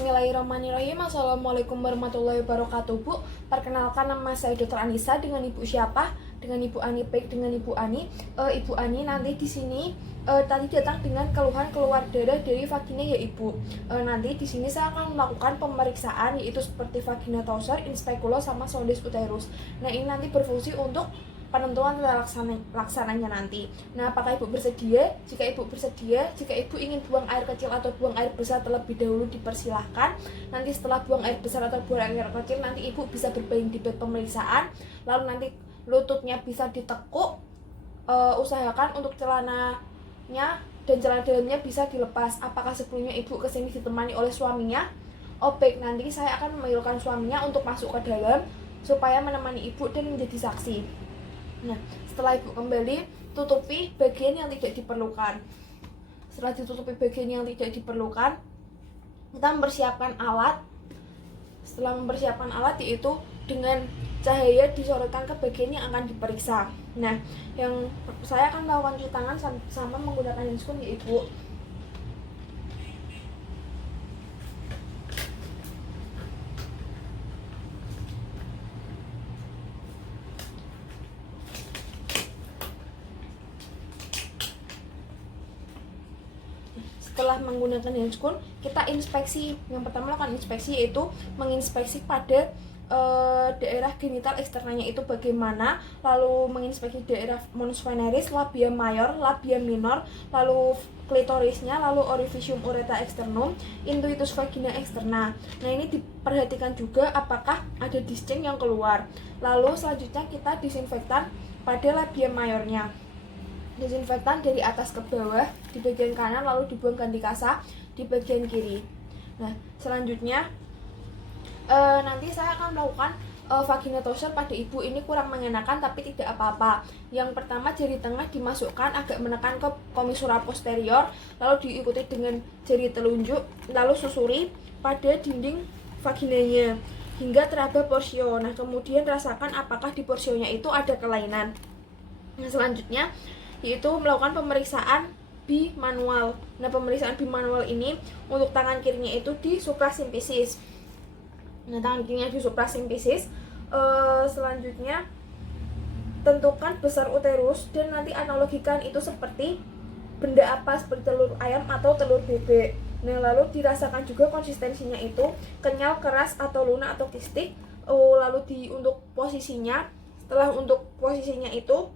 Bismillahirrahmanirrahim. Assalamualaikum warahmatullahi wabarakatuh. Bu, perkenalkan nama saya Dr. Anissa. Dengan Ibu siapa? Dengan Ibu Ani. Baik, dengan Ibu Ani. Ibu Ani nanti di sini tadi datang dengan keluhan keluar darah dari vagina ya Ibu. Nanti di sini saya akan melakukan pemeriksaan yaitu seperti vagina torsion, inspekulo sama sondis uterus. Nah, ini nanti berfungsi untuk penentuan laksananya nanti. Nah, apakah Ibu bersedia? Jika Ibu bersedia, jika Ibu ingin buang air kecil atau buang air besar terlebih dahulu dipersilahkan. Nanti setelah buang air besar atau buang air kecil, nanti Ibu bisa berbaring di bed pemeriksaan. Lalu nanti lututnya bisa ditekuk. Usahakan untuk celananya dan celana dalamnya bisa dilepas. Apakah sebelumnya Ibu kesini ditemani oleh suaminya? Oh baik, nanti saya akan memanggilkan suaminya untuk masuk ke dalam supaya menemani Ibu dan menjadi saksi. Nah, setelah Ibu kembali, tutupi bagian yang tidak diperlukan. Setelah ditutupi bagian yang tidak diperlukan, kita mempersiapkan alat. Setelah mempersiapkan alat, yaitu dengan cahaya disorotkan ke bagian yang akan diperiksa. Nah, yang saya akan melakukan cuci tangan sama menggunakan handscoon ya Ibu. Setelah menggunakan handscoon, kita inspeksi. Yang pertama lakukan inspeksi yaitu menginspeksi pada daerah genital eksternanya itu bagaimana, lalu menginspeksi daerah mons veneris, labia mayor, labia minor, lalu klitorisnya, lalu orificium uretra externum, intuitus vagina externa. Nah, ini diperhatikan juga apakah ada discharge yang keluar. Lalu selanjutnya kita disinfektan pada labia mayornya. Disinfektan dari atas ke bawah di bagian kanan, lalu dibuang ganti kasa di bagian kiri. Nah, selanjutnya nanti saya akan melakukan vagina torsion pada Ibu. Ini kurang mengenakan tapi tidak apa-apa. Yang pertama, jari tengah dimasukkan agak menekan ke komisura posterior, lalu diikuti dengan jari telunjuk, lalu susuri pada dinding vaginanya hingga teraba porsio. Nah, kemudian rasakan apakah di porsionya itu ada kelainan. Nah, selanjutnya yaitu melakukan pemeriksaan bimanual. Nah, pemeriksaan bimanual ini untuk tangan kirinya itu di suprasimfisis. Nah, tangan kirinya di suprasimfisis. Selanjutnya tentukan besar uterus dan nanti analogikan itu seperti benda apa, seperti telur ayam atau telur bebek. Nah, lalu dirasakan juga konsistensinya itu kenyal, keras atau lunak atau kistik. Lalu untuk posisinya, setelah untuk posisinya itu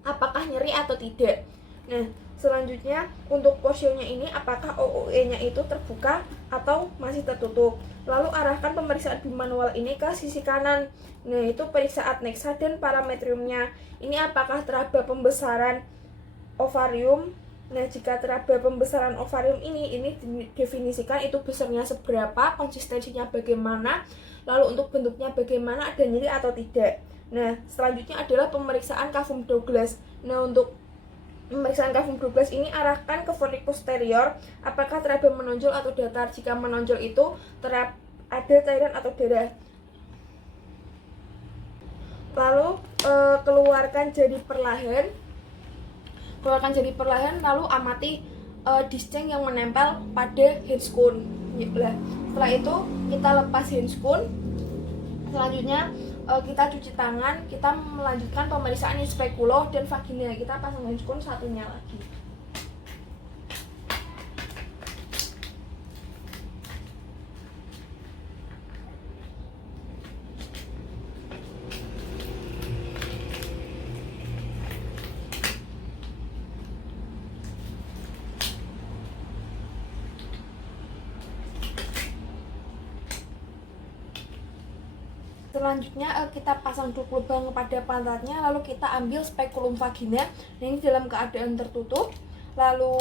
apakah nyeri atau tidak. Nah, selanjutnya untuk porsionya ini apakah OOE-nya itu terbuka atau masih tertutup. Lalu arahkan pemeriksaan bimanual ini ke sisi kanan. Nah, itu periksa adnexa dan parametriumnya. Ini apakah teraba pembesaran ovarium. Nah, jika teraba pembesaran ovarium ini definisikan itu besarnya seberapa, konsistensinya bagaimana, lalu untuk bentuknya bagaimana, ada nyeri atau tidak. Nah, selanjutnya adalah pemeriksaan cavum Douglas. Nah, untuk pemeriksaan cavum Douglas ini arahkan ke fornix posterior, apakah teraba menonjol atau datar. Jika menonjol itu ada cairan atau darah. Lalu keluarkan jari perlahan, lalu amati discharge yang menempel pada handscoon. Setelah itu kita lepas handscoon. Selanjutnya kita cuci tangan, kita melanjutkan pemeriksaan inspekulo dan vagina. Kita pasang handscoon satunya lagi. Selanjutnya kita pasang 2 lubang pada pantatnya, lalu kita ambil spekulum vagina. Nah, ini dalam keadaan tertutup. Lalu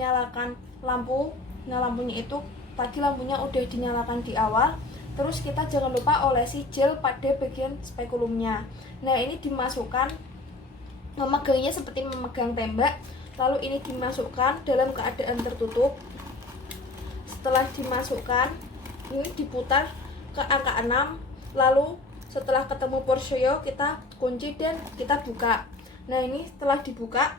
nyalakan lampu. Nah, lampunya itu tadi lampunya udah dinyalakan di awal. Terus kita jangan lupa olesi gel pada bagian spekulumnya. Nah, ini dimasukkan, memegangnya seperti memegang tembak. Lalu ini dimasukkan dalam keadaan tertutup. Setelah dimasukkan, ini diputar ke angka 6. Lalu setelah ketemu porsio kita kunci dan kita buka. Nah, ini setelah dibuka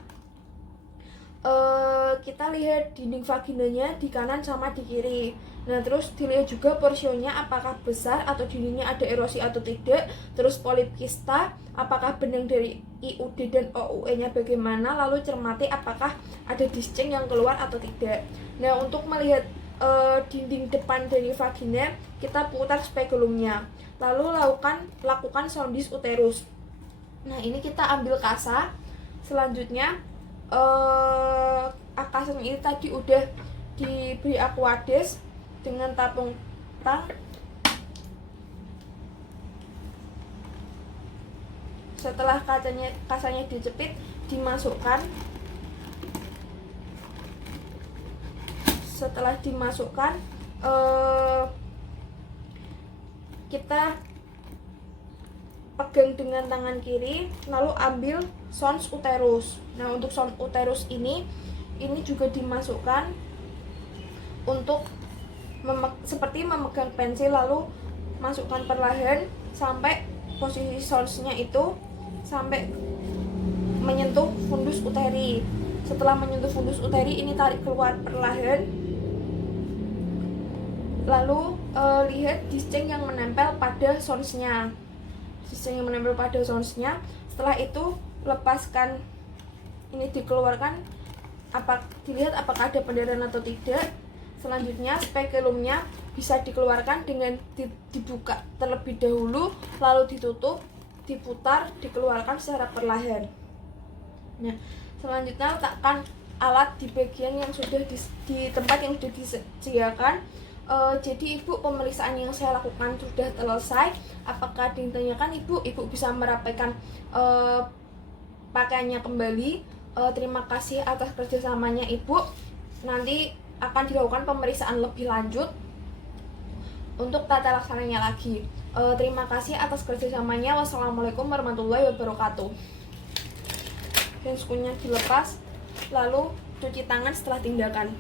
kita lihat dinding vaginanya di kanan sama di kiri. Nah, terus dilihat juga porsionya apakah besar atau dindingnya ada erosi atau tidak. Terus polip kista, apakah benang dari IUD dan OUE-nya bagaimana. Lalu cermati apakah ada disceng yang keluar atau tidak. Nah, untuk melihat dinding depan dari vagina, kita putar spekulumnya. Lalu lakukan sondis uterus. Nah, ini kita ambil kasa. Selanjutnya akasanya ini tadi udah diberi aquades dengan tapung tang. Setelah kasanya dijepit, dimasukkan. Setelah dimasukkan, kita pegang dengan tangan kiri, lalu ambil sons uterus. Nah, untuk sons uterus ini juga dimasukkan untuk seperti memegang pensil, lalu masukkan perlahan sampai posisi sonsnya itu sampai menyentuh fundus uteri. Setelah menyentuh fundus uteri, ini tarik keluar perlahan. Lalu lihat disceng yang menempel pada sonsnya. Disceng yang menempel pada sonsnya. Setelah itu lepaskan, ini dikeluarkan, dilihat apakah ada pendarahan atau tidak. Selanjutnya spekulumnya bisa dikeluarkan dengan dibuka terlebih dahulu, lalu ditutup, diputar, dikeluarkan secara perlahan. Nah, selanjutnya letakkan alat di bagian yang sudah di tempat yang sudah disediakan. Jadi ibu, pemeriksaan yang saya lakukan sudah selesai. Apakah ditanyakan ibu bisa merapikan pakaiannya kembali. Terima kasih atas kerjasamanya ibu. Nanti akan dilakukan pemeriksaan lebih lanjut untuk tata laksananya lagi. Terima kasih atas kerjasamanya. Wassalamualaikum warahmatullahi wabarakatuh. Handscoon-nya dilepas, lalu cuci tangan setelah tindakan.